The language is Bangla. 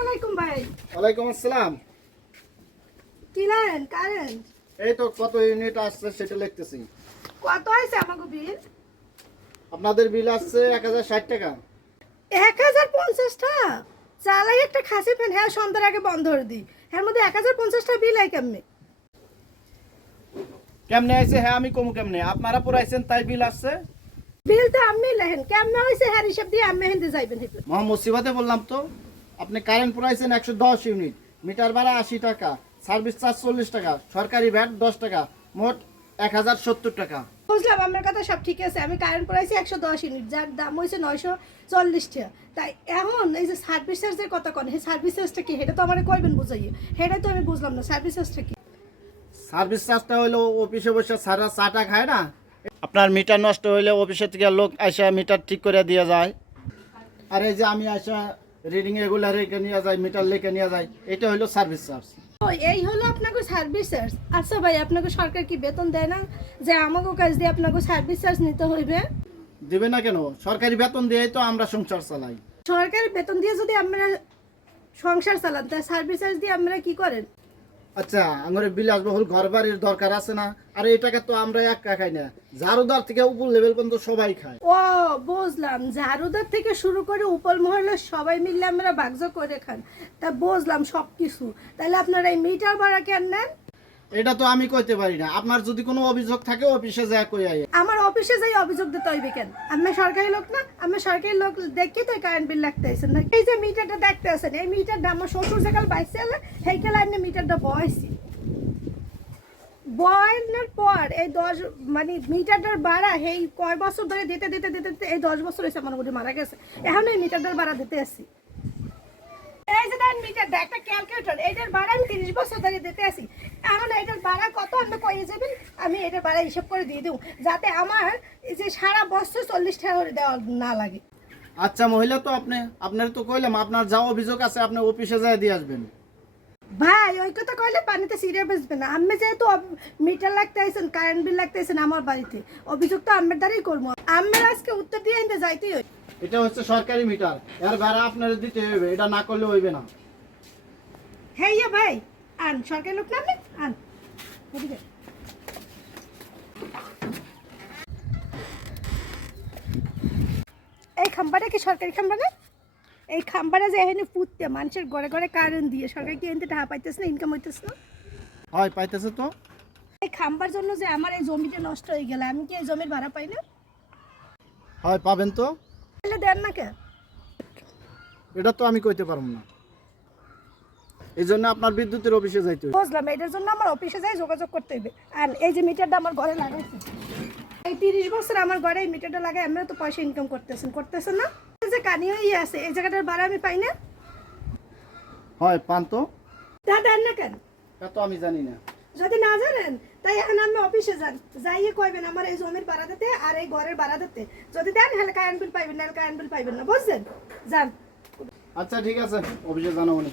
আলাইকুম ভাই। ওয়ালাইকুম আসসালাম। কি নেন কারেন্ট? এই তো কত ইউনিট আসছে সেটা লিখতেছি। কত আমাকে বিল? আপনাদের বিল আসছে এক হাজার ষাট টাকা। এক হাজার পঞ্চাশটা? চালাই একটা খাসি ফ্যান হ্যাঁ সন্ধ্যার আগে বন্ধ করে দিই। এর মধ্যে এক হাজার পঞ্চাশটা বিল হয় কেমনে? কেমনে আইছে হ্যাঁ আমি কমু কেমনে? আপনারা পুরাইছেন তাই বিল আসছে? বিল তো আমি লেহেন কেমনে হয়েছে? হ্যাঁ হিসাব দিয়ে আমি হিন্দি যাইবেন মোহাম্মদ সিবাতে বললাম তো। আপনি কারেন্ট পুরাইছেন একশো দশ ইউনিট মিটার ভাড়া আশি টাকা সার্ভিস চার্জ চল্লিশ টাকা সরকারি ভ্যাট দশ টাকা মোট এক হাজার সত্তর টাকা। বুঝলাম আমার কথা সব ঠিক আছে। আমি কারেন্ট পড়াইছি একশো দশ ইউনিট যার দাম হয়েছে নয়শো চল্লিশ টাকা। তাই এখন এই যে সার্ভিস চার্জের কথা কন সেই সার্ভিস চার্জটা কি? সেটা তো আমার কইবেন বুঝাইয়ে। সেটাই তো আমি বুঝলাম না সার্ভিস চার্জটা কি? সার্ভিস চার্জটা হলো অফিসে বসে সারা চাটা খায় না। আপনার মিটার নষ্ট হইলে অফিসে থেকে লোক আসা মিটার ঠিক করে দিয়ে যায়। আর এই যে আমি আসা রিডিং এগুলো রেখে নিয়ে যায় মিটার লেখে নিয়ে যায় এটা হলো সার্ভিস চার্জ এই হলো আপনাকে সার্ভিস চার্জ আচ্ছা ভাই আপনাকে সরকার কি বেতন দেয় না যে আমাকে কাজ দিয়ে আপনাকে সার্ভিস চার্জ নিতে হইবে? দেবে না কেন? সরকারি বেতন দিয়ে তো আমরা সংসার চালাই। সরকারি বেতন দিয়ে যদি আমরা সংসার চালান তাই সার্ভিস চার্জ দিয়ে আপনারা কি করেন? আচ্ছা আমার বিলাসবহুল ঘর বাড়ির দরকার আছে না? আর এই টাকা তো আমরা একা খাই না। ঝাড়ুদার থেকে উপর লেভেল পর্যন্ত সবাই খায়। ও, বুঝলাম। ঝাড়ুদার থেকে শুরু করে উপল মহলের সবাই মিলে আমরা বাগজ করে খান। তা বুঝলাম সব কিছু তাহলে আপনারা এই মিটার ভাড়া কেন নেন? এটা তো আমি কইতে পারি না। আপনার যদি কোনো অভিযোগ থাকে, অফিসে যা কই আই আমার অফিসে যাই অভিযোগ দিতে হইবে কেন? আমি সরকারি লোক না, আমি সরকারি লোক দেখি তো কারেন্ট বিল লাগতে আছেন না। এই যে মিটারটা দেখতে আছেন, এই মিটারটা আমার শ্বশুর যেকাল বাইসে এলে সেইকাল আইনে মিটারটা বয়সি বয়নের পর এই দশ মানে মিটারটার ভাড়া এই কয় বছর ধরে দিতে দিতে দিতে দিতে এই দশ বছর হয়েছে আমার মোটামুটি মারা গেছে। এখন এই মিটারটার ভাড়া দিতে আসি এই যে দেন মিটারটা একটা ক্যালকুলেটর এটার ভাড়া আমি তিরিশ বছর ধরে দিতে আসি এখন এটার ভাড়া কত আপনি কয়ে যাবেন আমি এটার ভাড়া হিসাব করে দিয়ে দেবো যাতে আমার এই যে সারা বছর চল্লিশ টাকা করে দেওয়া না লাগে। আচ্ছা মহিলা তো আপনি আপনার তো কইলাম আপনার যা অভিযোগ আছে আপনি অফিসে যায় দিয়ে আসবেন। ভাই ওই কথা কইলে পানিতে সিরিয়াস বেসবে না। আমি যেহেতু মিটার লাগতে আইছেন কারেন্ট বিল লাগতে আইছেন আমার বাড়িতে অভিযোগ তো আমের দ্বারাই করব। আমের আজকে উত্তর দিয়ে আনতে যাইতেই হই এটা হচ্ছে সরকারি মিটার এর ভাড়া আপনার দিতে হবে এটা না করলে হইবে না। হ্যাঁ ভাই আন সরকারি লোক না আন এদিকে। এই খাম্বাটা কি সরকারি খাম্বা না এই খাম্বাটা যে এখানে পুঁততে মানুষের ঘরে ঘরে কারেন্ট দিয়ে সরকার কি এনতে টাকা পাইতেছে না ইনকাম হইতেছে না? হয় পাইতেছে তো। এই খাম্বার জন্য যে আমার এই জমিটা নষ্ট হয়ে গেল আমি কি এই জমির ভাড়া পাই না? হয় পাবেন তো। তাহলে দেন না কে? এটা তো আমি কইতে পারব না। এই জন্য আপনার বিদ্যুতের অফিসে যাইতে হবে বুঝলাম এটার জন্য আমার অফিসে যাই যোগাযোগ করতে হবে আর এই যে মিটারটা আমার ঘরে লাগাইছে। এই তিরিশ বছর আমার ঘরে এই মিটারটা লাগাই আমরা তো পয়সা ইনকাম করতেছেন করতেছেন না? এই যে কানি হয়ে আছে এই জায়গাটার ভাড়া আমি পাই না? হয় পান তো। তা দেন না কেন? তা তো আমি জানি না। যদি না জানেন তাই এখন আমি অফিসে যান যাইয়ে কইবেন আমার এই জমির ভাড়া দিতে আর এই ঘরের ভাড়া দিতে। যদি দেন হলে কারেন্ট বিল পাইবেন না কারেন্ট বিল পাইবেন না বুঝছেন? যান। আচ্ছা ঠিক আছে অফিসে জানাব নি।